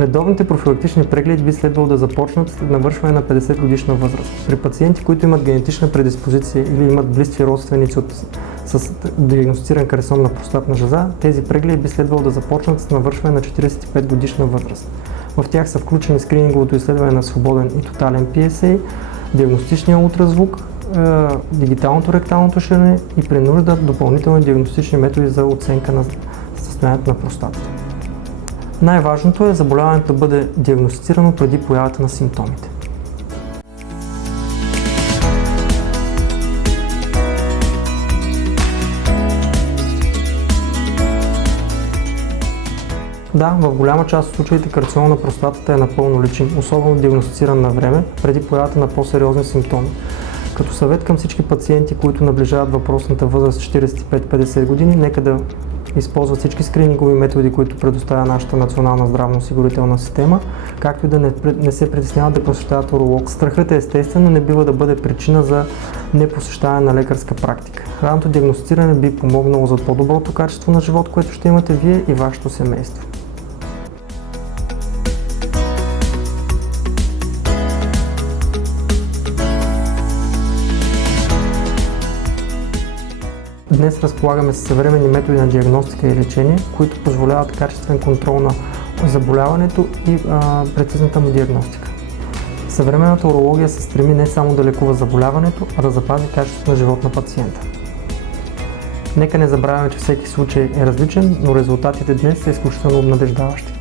Редовните профилактични прегледи би следвало да започнат след навършване на 50 годишна възраст. При пациенти, които имат генетична предиспозиция или имат близки родственици с диагностициран карцином на простатна жлеза, тези прегледи би следвало да започнат с навършване на 45 годишна възраст. В тях са включени скрининговото изследване на свободен и тотален PSA, диагностичния ултразвук, дигиталното ректалното ширене и при нужда допълнителни диагностични методи за оценка на състоянието на простатата. Най-важното е заболяването да бъде диагностицирано преди появата на симптомите. Да, в голяма част от случаите карцином на простатата е напълно лечим, особено диагностициран на време, преди появата на по-сериозни симптоми. Като съвет към всички пациенти, които наближават въпросната възраст 45-50 години, нека да използват всички скринингови методи, които предоставя нашата национална здравноосигурителна система, както и да не се притесняват да посещават уролог. Страхът е естествен, но не бива да бъде причина за непосещаване на лекарска практика. Ранното диагностициране би помогнало за по-доброто качество на живот, което ще имате вие и вашето семейство. Днес разполагаме с съвременни методи на диагностика и лечение, които позволяват качествен контрол на заболяването и прецизната му диагностика. Съвременната урология се стреми не само да лекува заболяването, а да запази качеството на живот на пациента. Нека не забравяме, че всеки случай е различен, но резултатите днес са изключително обнадеждаващи.